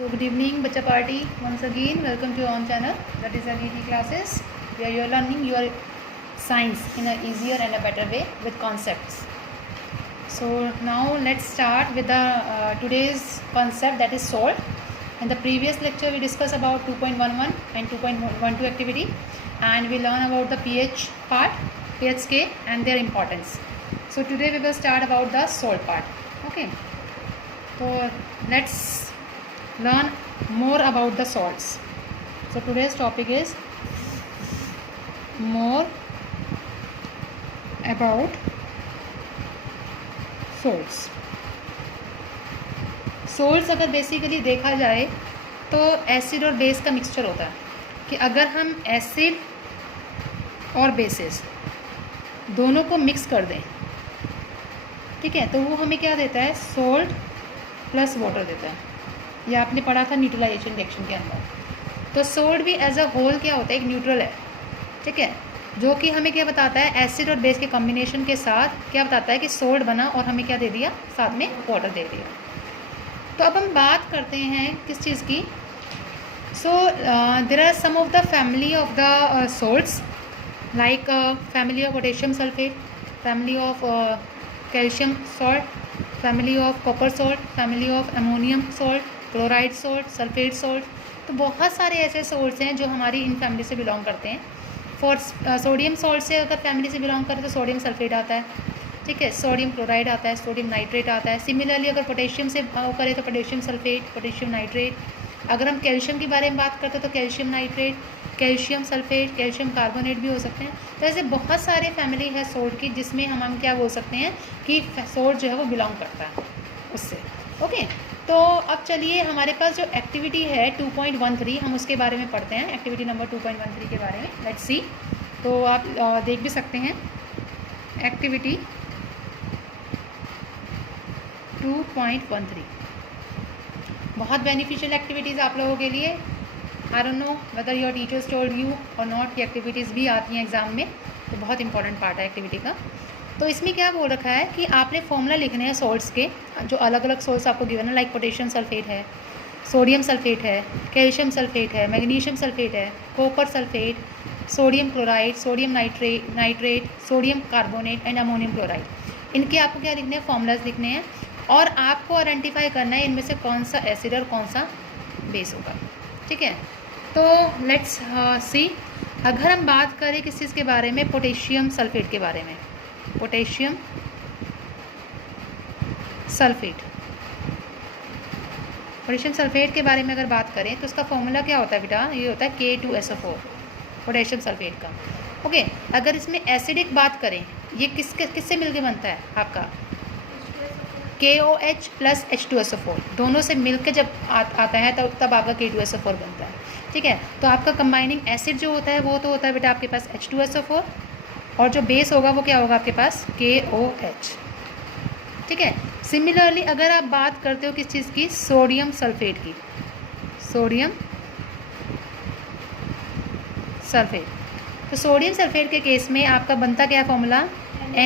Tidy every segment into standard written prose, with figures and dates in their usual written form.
So good evening Bacha Party. Once again welcome to your own channel, that is LED classes, where you are learning your science in a easier and a better way with concepts. So now let's start with the today's concept, that is salt. In the previous lecture we discussed about 2.11 and 2.12 activity, and we learn about the pH part, pH scale and their importance. So today we will start about the salt part. Okay, so let's learn more about the salts. So today's topic is more about salts. Salts अगर basically देखा जाए तो acid और base का mixture होता है, कि अगर हम एसिड और बेसिस दोनों को मिक्स कर दें, ठीक है, तो वो हमें क्या देता है, सोल्ट प्लस वाटर देता है। ये आपने पढ़ा था न्यूट्रलाइजेशन रिएक्शन के अंदर। तो सोल्ट भी एज अ होल क्या होता है, एक न्यूट्रल है, ठीक है, जो कि हमें क्या बताता है, एसिड और बेस के कॉम्बिनेशन के साथ क्या बताता है कि सोल्ट बना और हमें क्या दे दिया, साथ में वाटर दे दिया। तो अब हम बात करते हैं किस चीज़ की। So there are some of the family of the salts, like family of potassium sulphate, family of calcium salt, family of copper salt, family of ammonium salt, chloride salt, sulphate salt. तो बहुत सारे ऐसे salts हैं जो हमारी in family से belong करते हैं। फॉर सोडियम सॉल्ट से अगर फैमिली से बिलोंग करें तो सोडियम सल्फेट आता है, ठीक है, सोडियम क्लोराइड आता है, सोडियम नाइट्रेट आता है। सिमिलरली अगर पोटेशियम से करें तो पोटेशियम सल्फेट, पोटेशियम नाइट्रेट। अगर हम कैल्शियम के बारे में बात करते हैं तो calcium nitrate, calcium sulphate, calcium carbonate भी हो सकते हैं। तो ऐसे बहुत सारे फैमिली है सोल्ट की, जिसमें हम क्या बोल सकते हैं कि सोल्ट जो है वो बिलोंग करता है उससे। ओके, तो अब चलिए हमारे पास जो एक्टिविटी है 2.13, हम उसके बारे में पढ़ते हैं, एक्टिविटी नंबर 2.13 के बारे में। Let's see. तो आप देख भी सकते हैं एक्टिविटी 2.13 बहुत बेनिफिशियल एक्टिविटीज़ आप लोगों के लिए। I don't know whether your teachers told you और नॉट, की एक्टिविटीज़ भी आती हैं एग्ज़ाम में, तो बहुत इंपॉर्टेंट पार्ट है एक्टिविटी का। तो इसमें क्या बोल रखा है कि आपने फॉर्मूला लिखने हैं सोल्ट्स के, जो अलग अलग सोल्ट्स आपको गिवन है, लाइक पोटेशियम सल्फेट है, सोडियम सल्फेट है, कैल्शियम सल्फेट है, मैग्नीशियम सल्फेट है, copper sulphate, sodium chloride, sodium nitrate, sodium carbonate and ammonium chloride. इनके आपको क्या लिखने हैं, फॉर्मूलाज लिखने हैं, और आपको आइडेंटिफाई करना है इनमें से कौन सा एसिड और कौन सा बेस होगा, ठीक है। तो लेट्स सी। अगर हम बात करें किस चीज़ के बारे में, पोटेशियम सल्फेट के बारे में, पोटेशियम सल्फेट, पोटेशियम सल्फेट के बारे में अगर बात करें तो उसका फॉर्मूला क्या होता है बेटा, ये होता है K2SO4 पोटेशियम सल्फेट का। ओके, अगर इसमें एसिडिक बात करें, ये किससे मिलके बनता है आपका, KOH प्लस H2SO4, दोनों से मिलकर जब आता है तब आपका K2SO4 बनता है, ठीक है। तो आपका कंबाइनिंग एसिड जो होता है वो तो होता है बेटा आपके पास H2SO4, और जो बेस होगा वो क्या होगा आपके पास, KOH, ठीक है। सिमिलरली अगर आप बात करते हो किस चीज़ की, सोडियम सल्फेट की, सोडियम सल्फेट, तो सोडियम सल्फेट के केस में आपका बनता क्या फॉर्मूला,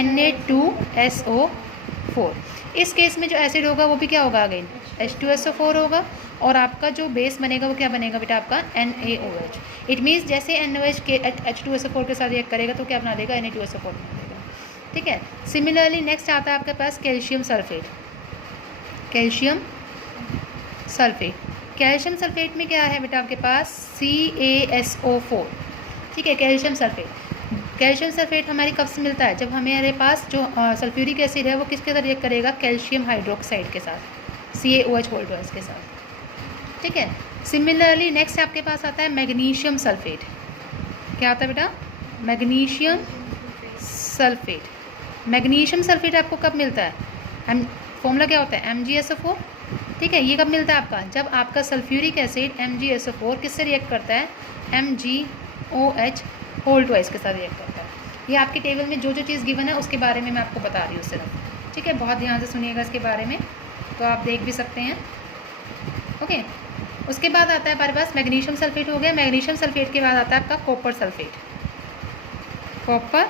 Na2SO4। इस केस में जो एसिड होगा वो भी क्या होगा, अगेन H2SO4 होगा, और आपका जो बेस बनेगा वो क्या बनेगा बेटा आपका NaOH। इट मीन्स जैसे NaOH के H2SO4 के साथ रिएक्ट करेगा तो क्या बना देगा, Na2SO4 बना देगा, ठीक है। सिमिलरली नेक्स्ट आता है आपके पास calcium sulphate, calcium sulphate. Calcium sulphate में क्या है बेटा आपके पास, CaSO4, ठीक है, कैल्शियम सल्फेट। कैल्शियम सल्फेट हमारी कब से मिलता है, जब हमारे पास जो सल्फ्यूरिक एसिड है वो किसके साथ रिएक्ट करेगा, कैल्शियम हाइड्रोक्साइड के साथ, CaOH के साथ, ठीक है। सिमिलरली नेक्स्ट आपके पास आता है मैग्नीशियम सल्फेट। क्या आता है बेटा, मैग्नीशियम सल्फेट। मैग्नीशियम सल्फेट आपको कब मिलता है, फॉर्मूला क्या होता है, MgSO4, ठीक है। ये कब मिलता है आपका, जब आपका सल्फ्यूरिक एसिड MgSO4 किससे रिएक्ट करता है, MgOH के साथ रिएक्ट करता है। ये आपके टेबल में जो जो चीज़ गिवन है उसके बारे में मैं आपको बता रही हूँ सिर्फ, ठीक है। बहुत ध्यान से सुनिएगा इसके बारे में, तो आप देख भी सकते हैं। ओके, उसके बाद आता है हमारे पास मैग्नीशियम सल्फेट हो गया। मैग्नीशियम सल्फेट के बाद आता है आपका copper sulphate, copper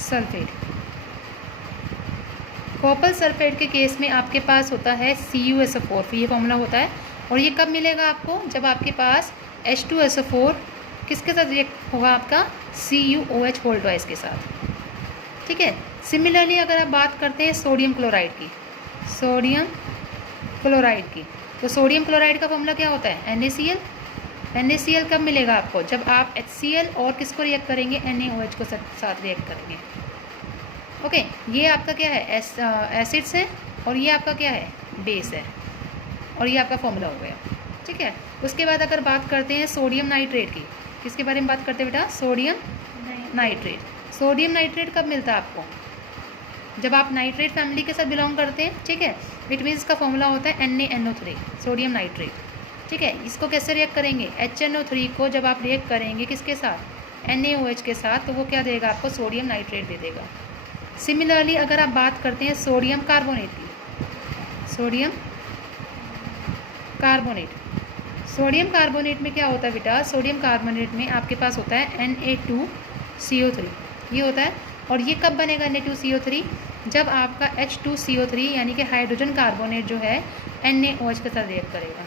sulphate. Copper sulphate के केस में आपके पास होता है CuSO4, ये फॉर्मूला होता है। और ये कब मिलेगा आपको? जब आपके पास H2SO4 किसके साथ रिएक्ट होगा? आपका CuOH होल ट्वाइस के साथ, ठीक है। सिमिलरली अगर आप बात करते हैं सोडियम क्लोराइड की, तो सोडियम क्लोराइड का फॉर्मूला क्या होता है? NaCl। NaCl कब मिलेगा आपको? जब आप HCl और किसको रिएक्ट करेंगे? NaOH को साथ रिएक्ट करेंगे। ओके, ये आपका क्या है? एसिड्स है, और ये आपका क्या है? बेस है, और ये आपका फॉर्मूला हो गया, ठीक है। उसके बाद अगर बात करते हैं सोडियम नाइट्रेट की, किसके बारे में बात करते हैं बेटा? Sodium nitrate. सोडियम नाइट्रेट कब मिलता है आपको? जब आप नाइट्रेट फैमिली के साथ बिलोंग करते हैं, ठीक है। इट मीन्स इसका फॉर्मूला होता है NaNO3, सोडियम नाइट्रेट, ठीक है। इसको कैसे रिएक्ट करेंगे? HNO3 को जब आप रिएक्ट करेंगे किसके साथ? NaOH के साथ, तो वो क्या देगा आपको? सोडियम नाइट्रेट दे देगा। सिमिलरली अगर आप बात करते हैं सोडियम कार्बोनेट की, सोडियम कार्बोनेट में क्या होता है बेटा? सोडियम कार्बोनेट में आपके पास होता है Na2CO3, ये होता है। और ये कब बनेगा Na2CO3? जब आपका H2CO3 यानी कि हाइड्रोजन कार्बोनेट जो है NaOH के साथ रिएक्ट करेगा।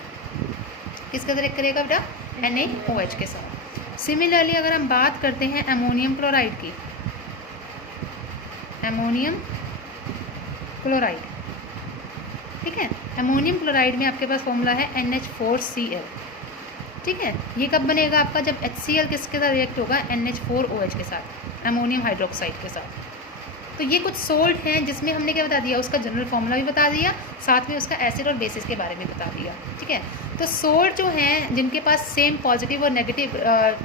किसके साथ रिएक्ट करेगा बेटा? NaOH के साथ। सिमिलरली अगर हम बात करते हैं अमोनियम क्लोराइड की, अमोनियम क्लोराइड, ठीक है। अमोनियम क्लोराइड में आपके पास फॉर्मूला है NH4Cl, ठीक है। ये कब बनेगा आपका? जब HCl किसके साथ रिएक्ट होगा? NH4OH के साथ, अमोनियम हाइड्रोक्साइड के साथ। तो ये कुछ सोल्ट हैं जिसमें हमने क्या बता दिया? उसका जनरल फॉर्मूला भी बता दिया, साथ में उसका एसिड और बेसिस के बारे में बता दिया, ठीक है। तो सोल्ट जो हैं जिनके पास सेम पॉजिटिव और नेगेटिव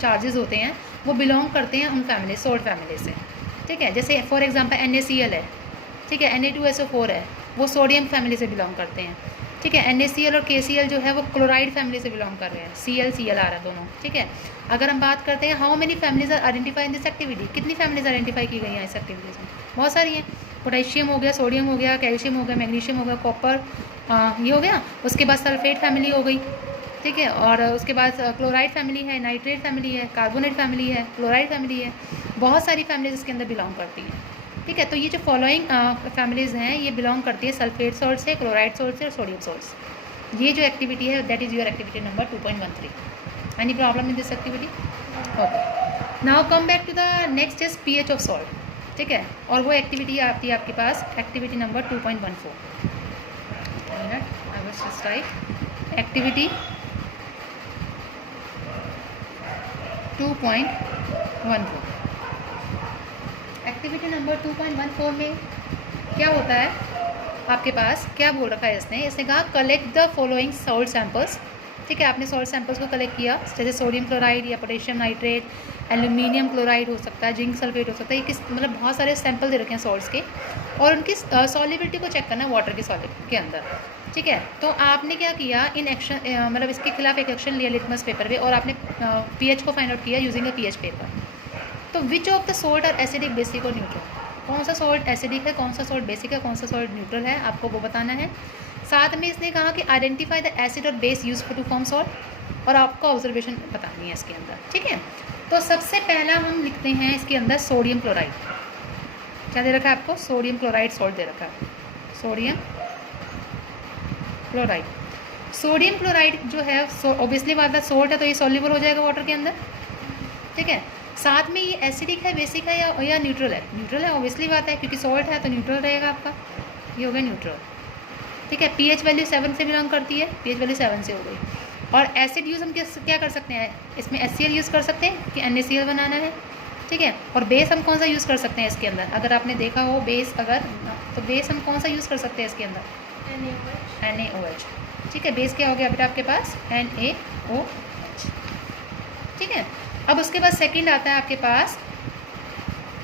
चार्जेस होते हैं, वो बिलोंग करते हैं उन फैमिली, सोल्ट फैमिली से, ठीक है। जैसे फॉर एग्जांपल NaCl है, ठीक है। Na2SO4 है, वो सोडियम फैमिली से बिलोंग करते हैं, ठीक है। NaCl और KCl जो है वो क्लोराइड फैमिली से बिलोंग कर रहे हैं, Cl आ रहा है दोनों, ठीक है। अगर हम बात करते हैं how many families are identify in this activity, कितनी फैमिलीज आइडेंटिफाई की गई हैं इस एक्टिविटीज़ में? बहुत सारी हैं। पोटेशियम हो गया, सोडियम हो गया, कैल्शियम हो गया, मैग्नीशियम हो गया, कॉपर ये हो गया। उसके बाद सल्फेट फैमिली हो गई, ठीक है। और उसके बाद क्लोराइड फैमिली है, नाइट्रेट फैमिली है, कार्बोनेट फैमिली है, क्लोराइड फैमिली है। बहुत सारी फैमिलीज इसके अंदर बिलोंग करती हैं, ठीक है। तो ये जो फॉलोइंग फैमिलीज़ हैं ये बिलोंग करती है सल्फेट सॉल्ट से, क्लोराइड सॉल्ट से और सोडियम सॉल्ट से। ये जो एक्टिविटी है that is your activity number 2.13। Any problem in this activity? Okay, now come back to the next is pH of salt, ठीक है। और वो एक्टिविटी आती है आपके पास activity number 2.14। I was just right, activity 2.14। Activity number 2.14 में क्या होता है आपके पास? क्या बोल रखा है इसने कहा collect the following salt samples, ठीक है। आपने सॉल्ट सैंपल्स को कलेक्ट किया, जैसे सोडियम क्लोराइड या पोटेशियम नाइट्रेट, एल्यूमिनियम क्लोराइड हो सकता है, जिंक सल्फेट हो सकता है। ये किस मतलब बहुत सारे सैंपल दे रखे हैं सॉल्ट्स के, और उनकी सॉलिबिलिटी को चेक करना है वाटर की सॉलिड के अंदर, ठीक है। तो आपने क्या किया? इन एक्शन मतलब इसके खिलाफ एक एक्शन लिया लिटमस पेपर पे, और आपने pH को फाइंड आउट किया यूजिंग अ pH पेपर। तो which of the salt are acidic, basic और न्यूट्रल? कौन सा सॉल्ट एसिडिक है, कौन सा सॉल्ट बेसिक है, कौन सा सॉल्ट न्यूट्रल है, आपको वो बताना है। साथ में इसने कहा कि आइडेंटिफाई द एसिड और base use to form salt, और आपको ऑब्जर्वेशन बतानी है इसके अंदर, ठीक है। तो सबसे पहला हम लिखते हैं इसके अंदर सोडियम क्लोराइड। क्या दे रखा है आपको? सोडियम क्लोराइड सॉल्ट दे रखा है, सोडियम क्लोराइड। सोडियम क्लोराइड जो है ऑब्वियसली बात है सॉल्ट है, तो ये सॉल्युबल हो जाएगा वाटर के अंदर, ठीक है। साथ में ये एसिडिक है, बेसिक है या न्यूट्रल है? न्यूट्रल है, ऑब्वियसली बात है, क्योंकि सॉल्ट है तो न्यूट्रल रहेगा आपका। ये हो गया न्यूट्रल, ठीक है। pH वैल्यू 7 से बिलोंग करती है, pH वैल्यू 7 से हो गई। और एसिड यूज़ हम क्या कर सकते हैं? इसमें HCl यूज़ कर सकते हैं कि NaCl बनाना है, ठीक है। और बेस हम कौन सा यूज़ कर सकते हैं इसके अंदर? अगर आपने देखा हो बेस, अगर तो बेस हम कौन सा यूज़ कर सकते हैं इसके अंदर? NaOH, ठीक है। बेस क्या हो गया बेटा आपके पास? NaOH, ठीक है। अब उसके बाद सेकंड आता है आपके पास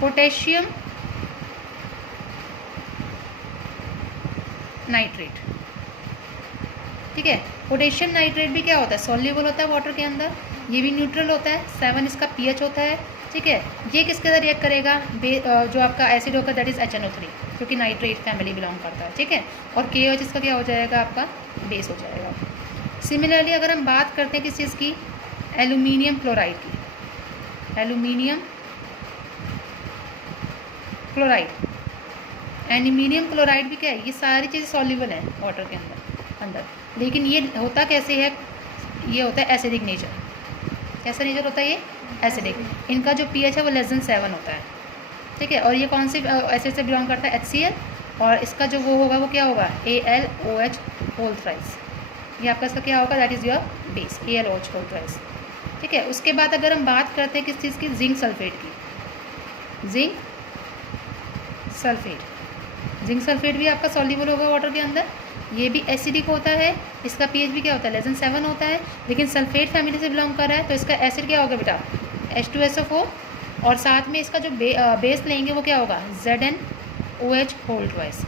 पोटेशियम नाइट्रेट, ठीक है। पोटेशियम नाइट्रेट भी क्या होता है? सॉल्युबल होता है वाटर के अंदर, ये भी न्यूट्रल होता है, 7 इसका pH होता है, ठीक है। ये किसके साथ रिएक्ट करेगा? जो आपका एसिड होगा दैट इज़ HNO3, क्योंकि नाइट्रेट फैमिली बिलोंग करता है, ठीक है। और KOH इसका क्या हो जाएगा? आपका बेस हो जाएगा। सिमिलरली अगर हम बात करते हैं किस चीज़ की? एल्यूमिनियम क्लोराइड की, एल्यूमिनियम क्लोराइड। एल्यूमिनियम क्लोराइड भी क्या है, ये सारी चीज़ें सॉल्युबल है वाटर के अंदर, लेकिन ये होता कैसे है, ये होता है एसिडिक नेचर। कैसा नेचर होता है ये, एसिडिक। इनका जो pH है वो <7 होता है, ठीक है। और ये कौन सी एसिड से बिलोंग करता है, HCl, और इसका जो वो होगा वो क्या होगा, AlOH होल थ्राइस। ये आपका इसका क्या होगा, that is your base, AlOH whole thrice, ठीक है। उसके बाद अगर हम बात करते हैं किस चीज़ की, जिंक सल्फेट की, जिंक सल्फेट भी आपका सॉल्युबल होगा वाटर के अंदर। ये भी एसिडिक होता है, इसका pH भी क्या होता है, <7 होता है, लेकिन सल्फेट फैमिली से बिलोंग कर रहा है, तो इसका एसिड क्या होगा बेटा, H2SO4, और साथ में इसका जो बेस लेंगे वो क्या होगा, ZnOH whole twice,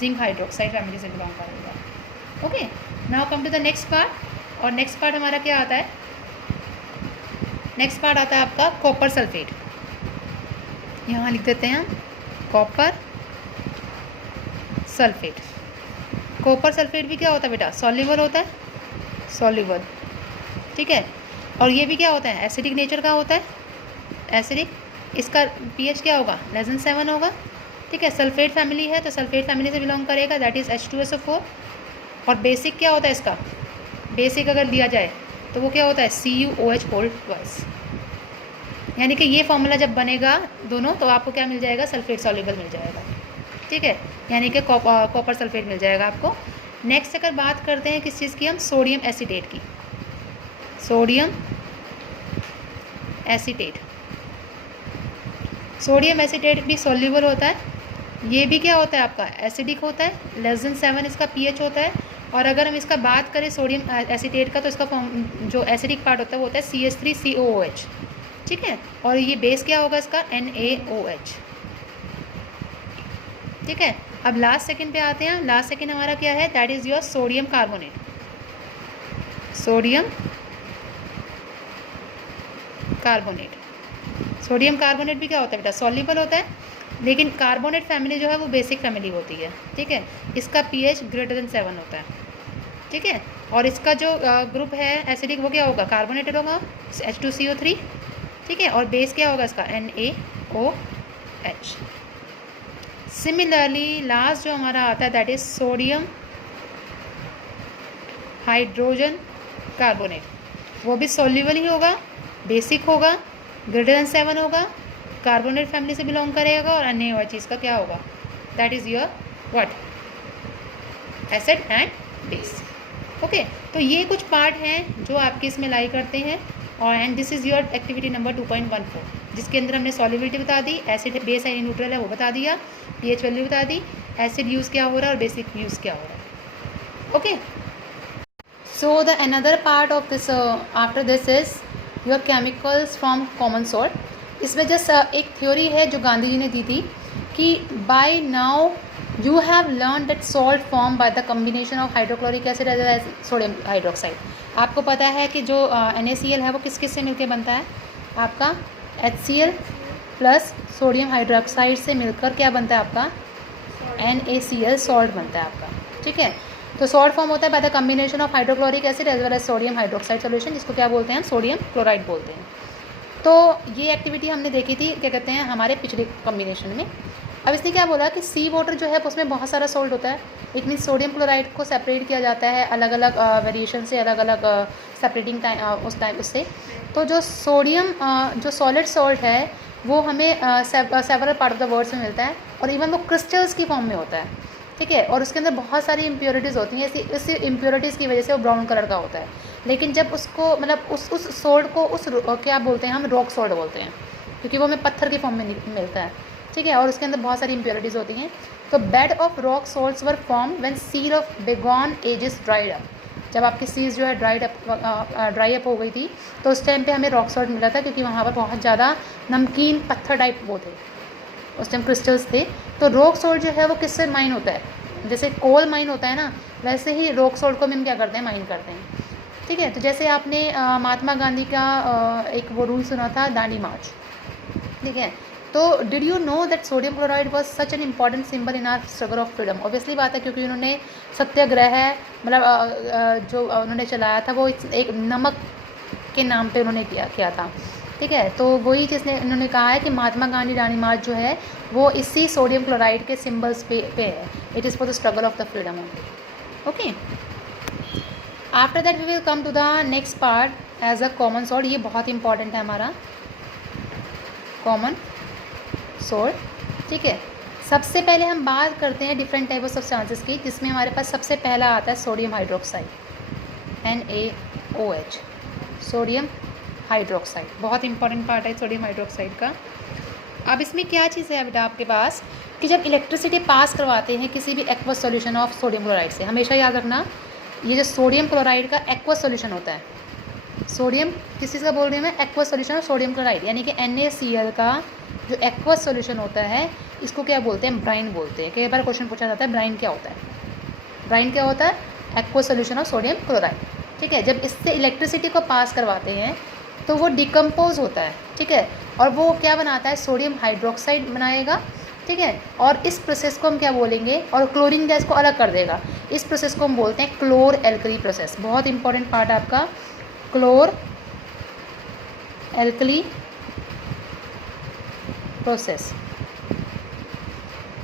zinc hydroxide family से बिलोंग करेगा। Okay, now come to the next part. और नेक्स्ट पार्ट हमारा क्या आता है, नेक्स्ट पार्ट आता है आपका कॉपर सल्फेट। यहाँ लिख देते हैं हम कॉपर सल्फेट। कॉपर सल्फेट भी क्या होता है बेटा, सॉल्युबल होता है, सॉल्युबल, ठीक है। और ये भी क्या होता है, एसिडिक नेचर का होता है, एसिडिक। इसका pH क्या होगा, <7 होगा, ठीक है। सल्फेट फैमिली है तो सल्फेट फैमिली से बिलोंग करेगा, दैट इज़ H2SO4। और बेसिक क्या होता है इसका, बेसिक अगर दिया जाए तो वो क्या होता है, CuOH होल ट्वाइस। यानी कि ये फॉर्मूला जब बनेगा दोनों, तो आपको क्या मिल जाएगा, सल्फेट सॉल्युबल मिल जाएगा, ठीक है। यानी कि कॉपर सल्फेट मिल जाएगा आपको। नेक्स्ट अगर बात करते हैं किस चीज़ की हम, सोडियम एसीटेट की, सोडियम एसीटेट। सोडियम एसीटेट भी सॉल्युबल होता है, ये भी क्या होता है आपका, एसिडिक होता है, <7 इसका pH होता है। और अगर हम इसका बात करें सोडियम एसीटेट का, तो इसका जो एसिडिक पार्ट होता है वो होता है CH3COOH, ठीक है। और ये बेस क्या होगा इसका, NaOH, ठीक है। अब लास्ट सेकंड पे आते हैं। लास्ट सेकंड हमारा क्या है, that is your sodium carbonate. Sodium carbonate भी क्या होता है बेटा, सॉल्युबल होता है, लेकिन कार्बोनेट फैमिली जो है वो बेसिक फैमिली होती है, ठीक है। इसका pH <7 होता है, ठीक है। और इसका जो ग्रुप है एसिडिक वो क्या होगा, कार्बोनेटेड होगा, H2CO3, ठीक है। और बेस क्या होगा इसका, NaOH। सिमिलरली लास्ट जो हमारा आता है that is sodium hydrogen carbonate, वो भी सॉल्युबल ही होगा, बेसिक होगा, <7 होगा, कार्बोनेट फैमिली से बिलोंग करेगा, और अन्य और चीज़ का क्या होगा, that is your what, acid and base. Okay, तो ये कुछ पार्ट हैं जो आपके इसमें लाई करते हैं। और and this is your activity number 2.14, जिसके अंदर हमने सॉल्युबिलिटी बता दी, एसिड बेस एंड न्यूट्रल है वो बता दिया, pH वैल्यू बता दी, एसिड यूज़ क्या हो रहा है और बेसिक यूज़ क्या हो रहा है। Okay, so the another part of this after this is your chemicals from common salt. इसमें जस्ट एक थ्योरी है जो गांधी जी ने दी थी कि by now you have learned that salt formed by the combination of hydrochloric acid as well as sodium hydroxide। आपको पता है कि जो NaCl है वो किस किस से मिलकर बनता है, आपका HCl प्लस सोडियम हाइड्रोक्साइड से मिलकर क्या बनता है आपका NaCl, सॉल्ट बनता है आपका, ठीक है। तो सॉल्ट फॉर्म होता है by the combination of hydrochloric acid as well as sodium hydroxide solution, जिसको क्या बोलते हैं, सोडियम क्लोराइड बोलते हैं। तो ये एक्टिविटी हमने देखी थी, क्या कहते हैं, हमारे पिछले कम्बिनेशन में। अब इसने क्या बोला कि सी वाटर जो है उसमें बहुत सारा सॉल्ट होता है, इट मीन्स सोडियम क्लोराइड को सेपरेट किया जाता है अलग अलग वेरिएशन से, अलग अलग सेपरेटिंग टाइम उससे। तो जो सोडियम जो सॉलिड सॉल्ट है वो हमें several part of the world में मिलता है, और इवन वो क्रिस्टल्स की फॉर्म में होता है, ठीक है। और उसके अंदर बहुत सारी इम्प्योरिटीज़ होती हैं, इस इम्प्योरिटीज़ की वजह से वो ब्राउन कलर का होता है। लेकिन जब उसको मतलब उस सॉल्ट को क्या बोलते हैं हम, रॉक सॉल्ट बोलते हैं, क्योंकि वो हमें पत्थर की फॉर्म में मिलता है, ठीक है। और उसके अंदर बहुत सारी इम्प्योरिटीज़ होती हैं। तो bed of rock salts were form when seas of bygone ages dried up. जब आपकी सीज जो है ड्राई अप हो गई थी, तो उस टाइम पे हमें रॉक सॉल्ट मिला था, क्योंकि वहाँ पर बहुत ज़्यादा नमकीन पत्थर टाइप वो थे, उस टाइम क्रिस्टल्स थे। तो रॉक सॉल्ट जो है वो किससे माइन होता है, जैसे कोल माइन होता है ना, वैसे ही रॉक सॉल्ट को हम क्या करते हैं, माइन करते हैं, ठीक है। तो जैसे आपने महात्मा गांधी का एक वो रूल सुना था, दांडी मार्च, ठीक है। तो did you know that sodium chloride was such an important symbol in are struggle of freedom. Obviously बात है, क्योंकि उन्होंने सत्याग्रह मतलब जो उन्होंने चलाया था वो एक नमक के नाम पे उन्होंने किया था। ठीक है, तो वही जिसने इन्होंने कहा है कि महात्मा गांधी रानी मार्च जो है वो इसी सोडियम क्लोराइड के सिम्बल्स पे है. It is for the struggle of the freedom. Okay, after that we will come to the next part as a common salt. ये बहुत इंपॉर्टेंट है हमारा कॉमन सोर्ड. ठीक है, सबसे पहले हम बात करते हैं डिफरेंट टाइप ऑफ सब्सटेंसेस की, जिसमें हमारे पास सबसे पहला आता है sodium hydroxide, NaOH, sodium hydroxide. बहुत इंपॉर्टेंट पार्ट है सोडियम हाइड्रोक्साइड का. अब इसमें क्या चीज़ है बेटा आपके पास कि जब इलेक्ट्रिसिटी पास करवाते हैं किसी भी aqueous solution of sodium chloride से, हमेशा याद रखना ये जो सोडियम क्लोराइड का एक्वस सॉल्यूशन होता है, सोडियम किस चीज़ का बोल रही हूँ मैं, aqueous solution of sodium chloride, यानी कि NaCl का जो एक्वस सॉल्यूशन होता है इसको क्या बोलते हैं, ब्राइन बोलते हैं. कई बार क्वेश्चन पूछा जाता है ब्राइन क्या होता है. ब्राइन क्या होता है, aqueous solution of sodium chloride. ठीक है, जब इससे इलेक्ट्रिसिटी को पास करवाते हैं तो वो डिकम्पोज होता है. ठीक है, और वो क्या बनाता है, सोडियम हाइड्रोक्साइड बनाएगा. ठीक है, और इस प्रोसेस को हम क्या बोलेंगे, और क्लोरीन गैस को अलग कर देगा. इस प्रोसेस को हम बोलते हैं क्लोर एल्कली प्रोसेस. बहुत इंपॉर्टेंट पार्ट आपका क्लोर एल्कली प्रोसेस.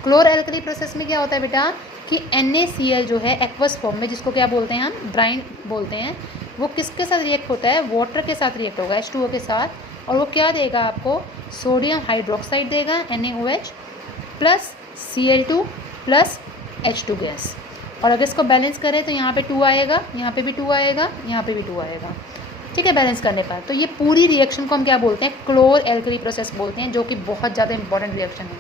क्लोर एल्कली प्रोसेस में क्या होता है बेटा कि NaCl जो है एक्वस फॉर्म में, जिसको क्या बोलते हैं हम, ब्राइन बोलते हैं, वो किसके साथ रिएक्ट होता है, वाटर के साथ रिएक्ट होगा, H2O के साथ, और वो क्या देगा आपको, सोडियम हाइड्रोक्साइड देगा NaOH plus Cl2 plus H2 gas. और अगर इसको बैलेंस करें तो यहाँ पे 2 आएगा, यहाँ पे भी 2 आएगा, यहाँ पे भी 2 आएगा. ठीक है, बैलेंस करने पर. तो ये पूरी रिएक्शन को हम क्या बोलते हैं, क्लोर एल्कली प्रोसेस बोलते हैं, जो कि बहुत ज़्यादा इंपॉर्टेंट रिएक्शन है.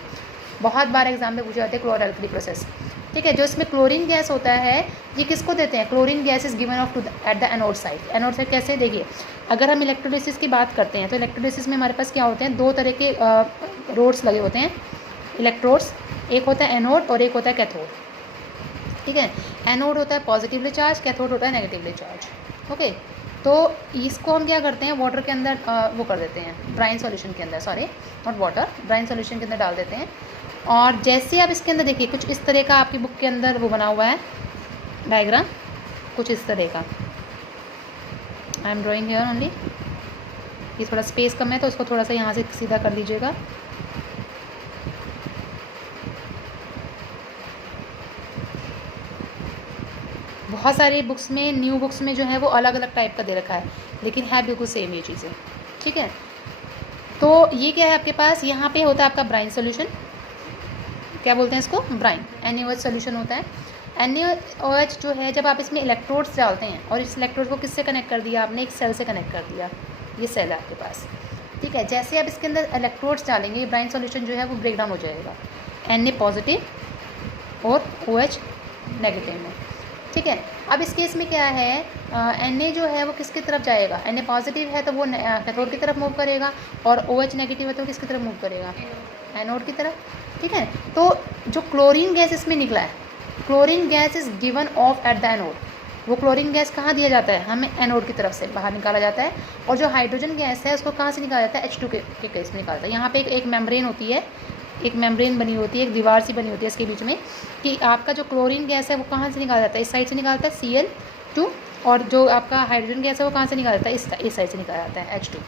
बहुत बार एग्जाम में पूछे जाते हैं क्लोर एल्कली प्रोसेस. ठीक है, जो इसमें क्लोरीन गैस होता है ये किसको देते हैं, chlorine gas is given off to at the anode side. Anode side कैसे, देखिए अगर हम इलेक्ट्रोलिसिस की बात करते हैं तो इलेक्ट्रोलिसिस में हमारे पास क्या होते हैं, 2 तरह के रोड्स लगे होते हैं, इलेक्ट्रोड्स. एक होता है एनोड और एक होता है कैथोड. ठीक है, एनोड होता है पॉजिटिवली चार्ज, कैथोड होता है नेगेटिवली चार्ज. ओके, तो इसको हम क्या करते हैं, वाटर के अंदर वो कर देते हैं, ब्राइन सॉल्यूशन के अंदर, sorry not water, brine solution के अंदर डाल देते हैं. और जैसे आप इसके अंदर देखिए कुछ इस तरह का आपकी बुक के अंदर वो बना हुआ है डायग्राम, कुछ इस तरह का. I am drawing here only. ये थोड़ा स्पेस कम है तो उसको थोड़ा सा यहाँ से सीधा कर लीजिएगा. बहुत सारी बुक्स में, न्यू बुक्स में जो है वो अलग अलग टाइप का दे रखा है, लेकिन है बिल्कुल सेम ये चीज़ें. ठीक है, तो ये क्या है आपके पास, यहाँ पे होता है आपका ब्राइन सॉल्यूशन, क्या बोलते हैं इसको, ब्राइन. NaOH सॉल्यूशन होता है. NaOH जो है जब आप इसमें इलेक्ट्रोड्स डालते हैं, और इस इलेक्ट्रोड को किससे कनेक्ट कर दिया आपने, एक सेल से कनेक्ट कर दिया, ये सेल है आपके पास. ठीक है, जैसे आप इसके अंदर इलेक्ट्रोड्स डालेंगे ये ब्राइन सॉल्यूशन जो है वो ब्रेक डाउन हो जाएगा Na पॉजिटिव और OH नेगेटिव में. ठीक है, अब इस केस में क्या है, Na जो है वो किसकी तरफ जाएगा, Na पॉजिटिव है तो वो कैथोड की तरफ मूव करेगा, और OH नेगेटिव है तो किसकी तरफ मूव करेगा, एनोड की तरफ. ठीक है, तो जो क्लोरीन गैस इसमें निकला है, chlorine gas is given of eight the anode. वो क्लोरीन गैस कहाँ दिया जाता है, हमें एनोड की तरफ से बाहर निकाला जाता है. और जो हाइड्रोजन गैस है उसको कहाँ से निकाला जाता है, H2 के केस में निकालता है. यहाँ पे एक मेम्ब्रेन होती है, एक मेम्ब्रेन बनी होती है, एक दीवार सी बनी होती है इसके बीच में, कि आपका जो क्लोरीन गैस है वो कहाँ से निकाला जाता है, इस साइड से निकालता है Cl2, और जो आपका हाइड्रोजन गैस है वो कहाँ से निकाला जाता है, इस साइड से निकाला जाता है H2.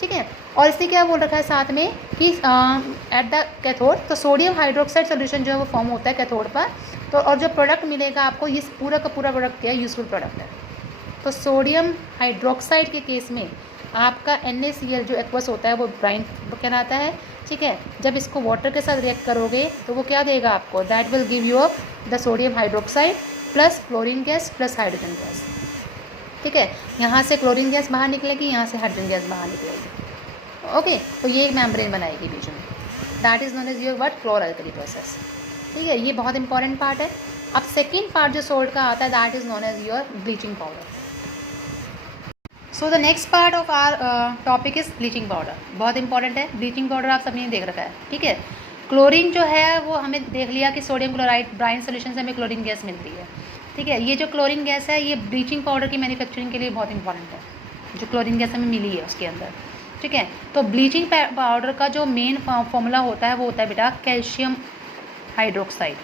ठीक है, और इसने क्या बोल रखा है साथ में कि एट द कैथोड, तो सोडियम हाइड्रोक्साइड सोल्यूशन जो है वो फॉर्म होता है कैथोड पर. तो और जो प्रोडक्ट मिलेगा आपको, ये पूरा का पूरा प्रोडक्ट क्या है, यूजफुल प्रोडक्ट है. तो सोडियम हाइड्रोक्साइड के केस में आपका NaCl जो एक्वस होता है वो ब्राइन कहलाता है. ठीक है, जब इसको वाटर के साथ रिएक्ट करोगे तो वो क्या देगा आपको, that will give you the sodium hydroxide plus chlorine gas plus hydrogen gas. ठीक है, यहाँ से क्लोरीन गैस बाहर निकलेगी, यहाँ से हाइड्रोजन गैस बाहर निकलेगी. ओके, तो ये एक मेम्ब्रेन बनाएगी बीच में, that is known as your what, chlor alkali process. ठीक है, ये बहुत इंपॉर्टेंट पार्ट है. अब सेकेंड पार्ट जो सोल्ट का आता है that is known as your bleaching powder. So the next part of our topic is bleaching powder. बहुत इंपॉर्टेंट है. ब्लीचिंग पाउडर आप सबने देख रखा है. ठीक है, क्लोरीन जो है वो हमें देख लिया कि सोडियम क्लोराइड ब्राइन सोल्यूशन से हमें क्लोरीन गैस मिलती है. ठीक है, ये जो क्लोरीन गैस है ये ब्लीचिंग पाउडर की मैन्युफैक्चरिंग के लिए बहुत इंपॉर्टेंट है, जो क्लोरीन गैस हमें मिली है उसके अंदर. ठीक है, तो ब्लीचिंग पाउडर का जो मेन फॉर्मूला होता है वो होता है बेटा कैल्शियम हाइड्रोक्साइड,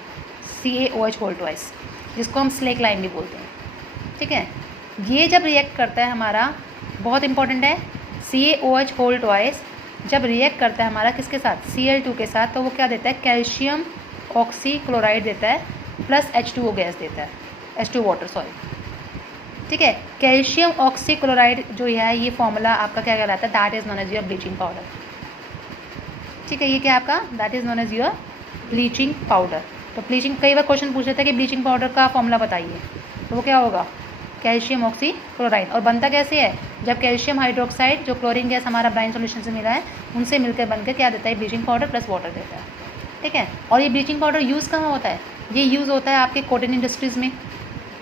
CaOH2, जिसको हम स्लेक लाइम भी बोलते हैं. ठीक है, ये जब रिएक्ट करता है हमारा, बहुत इंपॉर्टेंट है, CaOH होल ट्वाइस जब रिएक्ट करता है हमारा किसके साथ, Cl2 के साथ, तो वो क्या देता है, कैल्शियम ऑक्सीक्लोराइड देता है प्लस H2O गैस देता है, H2 वाटर सॉरी, ठीक है। कैल्शियम ऑक्सीक्लोराइड जो है ये फॉर्मूला आपका क्या कहलाता है, that is known as your bleaching powder, ठीक है। ये क्या आपका, that is known as your bleaching powder. तो ब्लीचिंग, कई बार क्वेश्चन पूछ लेता है कि ब्लीचिंग पाउडर का फॉर्मूला बताइए, तो वो क्या होगा, कैल्शियम ऑक्सीक्लोराइड। और बनता कैसे है, जब कैल्शियम हाइड्रोक्साइड जो क्लोरीन गैस हमारा ब्राइन सॉल्यूशन से मिला है उनसे मिलकर बनकर क्या देता है, ब्लीचिंग पाउडर प्लस वाटर देता है, ठीक है। और ये ब्लीचिंग पाउडर यूज़ कहाँ होता है, ये यूज़ होता है आपके कॉटन इंडस्ट्रीज़ में,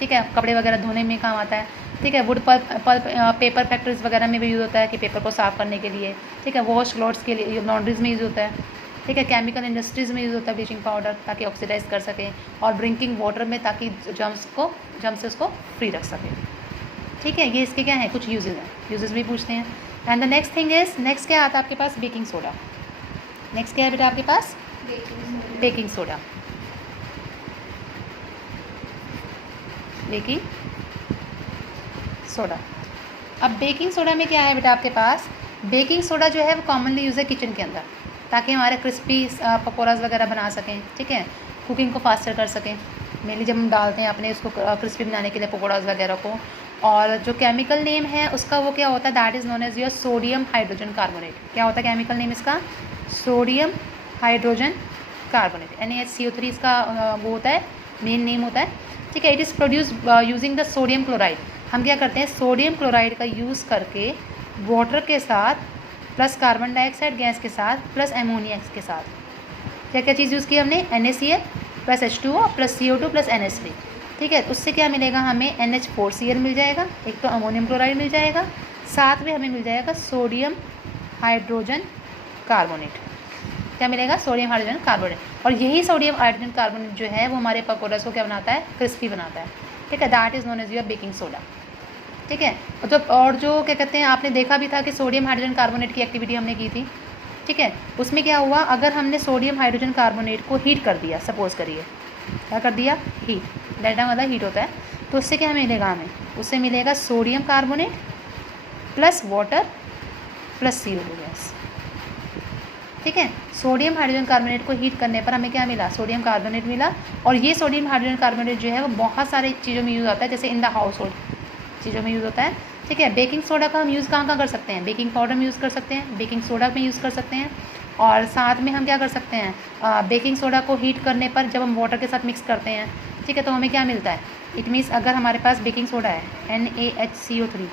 ठीक है, कपड़े वगैरह धोने में काम आता है, ठीक है। वुड पल्प पेपर फैक्ट्रीज वगैरह में भी यूज़ होता है कि पेपर को साफ़ करने के लिए, ठीक है। वॉश क्लॉथ्स के लिए, लॉन्ड्रीज में यूज़ होता है, ठीक है। केमिकल इंडस्ट्रीज़ में यूज़ होता है ब्लीचिंग पाउडर ताकि ऑक्सीडाइज कर सकें, और ड्रिंकिंग वाटर में ताकि जर्म्स से उसको फ्री रख सकें, ठीक है। ये इसके क्या है, कुछ यूजेस हैं, यूजेस भी पूछते हैं। And the next thing is, next क्या आता है आपके पास, बेकिंग सोडा। नेक्स्ट क्या है बेटा आपके पास, बेकिंग सोडा। Baking soda. अब बेकिंग सोडा में क्या है बेटा आपके पास, बेकिंग सोडा जो है वो कॉमनली यूज़ है किचन के अंदर ताकि हमारे क्रिस्पी पकौड़ाज वगैरह बना सकें, ठीक है, कुकिंग को फास्टर कर सकें। मेनली जब हम डालते हैं अपने इसको क्रिस्पी बनाने के लिए पकौड़ाज वगैरह को। और जो केमिकल नेम है उसका वो क्या होता है, that is known as your sodium hydrogen carbonate. क्या होता है केमिकल नेम इसका, सोडियम हाइड्रोजन कार्बोनेट, NaHCO3 इसका वो होता है, मेन नेम होता है, ठीक है। It is produce using the sodium chloride. हम क्या करते हैं, सोडियम क्लोराइड का यूज़ करके वाटर के साथ प्लस कार्बन डाइऑक्साइड गैस के साथ प्लस एमोनिया के साथ क्या क्या चीज़ यूज़ की हमने, NaCl plus H2O plus CO2 plus NH3, ठीक है। उससे क्या मिलेगा हमें, NH4Cl मिल जाएगा, एक तो अमोनियम क्लोराइड मिल जाएगा, साथ में हमें मिल जाएगा सोडियम हाइड्रोजन कार्बोनेट। क्या मिलेगा, सोडियम हाइड्रोजन कार्बोनेट। और यही सोडियम हाइड्रोजन कार्बोनेट जो है वो हमारे पकौड़े को क्या बनाता है, क्रिस्पी बनाता है, ठीक है। That is known as your baking soda, ठीक है। और जो क्या कहते हैं, आपने देखा भी था कि सोडियम हाइड्रोजन कार्बोनेट की एक्टिविटी हमने की थी, ठीक है। उसमें क्या हुआ, अगर हमने सोडियम हाइड्रोजन कार्बोनेट को हीट कर दिया, सपोज करिए क्या कर दिया, हीट, डेल्टा मतलब हीट होता है, तो उससे क्या मिलेगा हमें, उससे मिलेगा sodium carbonate plus water plus CO2 gas, ठीक है। सोडियम हाइड्रोजन कार्बोनेट को हीट करने पर हमें क्या मिला, सोडियम कार्बोनेट मिला। और ये सोडियम हाइड्रोजन कार्बोनेट जो है वो बहुत सारी चीज़ों में यूज़ होता है, जैसे इन द हाउस होल्ड चीज़ों में यूज़ होता है, ठीक है। बेकिंग सोडा का हम यूज़ कहाँ कर सकते हैं, बेकिंग पाउडर में यूज़ कर सकते हैं, बेकिंग सोडा में यूज़ कर सकते हैं। और साथ में हम क्या कर सकते हैं, बेकिंग सोडा को हीट करने पर जब हम वाटर के साथ मिक्स करते हैं, ठीक है, तो हमें क्या मिलता है, इट मीन्स अगर हमारे पास बेकिंग सोडा है NaHCO3,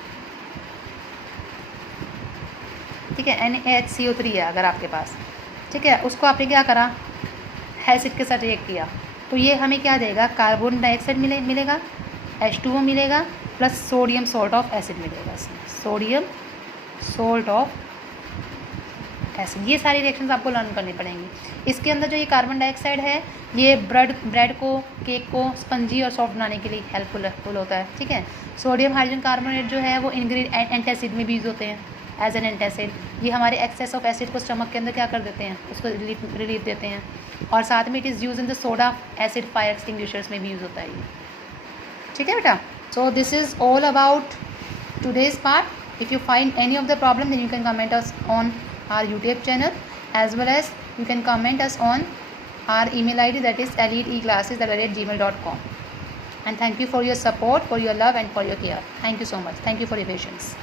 ठीक है, NaHCO3 है अगर आपके पास, ठीक है, उसको आपने क्या करा, एसिड के साथ रिएक्ट किया, तो ये हमें क्या देगा, कार्बन डाइऑक्साइड मिलेगा, H2O मिलेगा plus sodium salt of acid मिलेगा, इसमें सोडियम सॉल्ट ऑफ एसिड। ये सारी रिएक्शंस आपको लर्न करनी पड़ेंगी। इसके अंदर जो ये कार्बन डाइऑक्साइड है ये ब्रेड को, केक को स्पंजी और सॉफ्ट बनाने के लिए हेल्पफुल होता है, ठीक है। सोडियम हाइड्रोजन कार्बोनेट जो है वो एंटासिड में भी यूज़ होते हैं एज एन एंटासिड। ये हमारे एक्सेस ऑफ एसिड को स्टमक के अंदर क्या कर देते हैं, उसको रिलीफ देते हैं। और साथ में it is use in the soda acid fire extinguishers में भी यूज़ होता है ये, ठीक है बेटा। So this is all about today's part. If you find any of the problem, then you can comment us on our YouTube channel, as well as you can comment us on our email ID, that is eliteeclasses@gmail.com. And thank you for your support, for your love and for your care. Thank you so much. Thank you for your patience.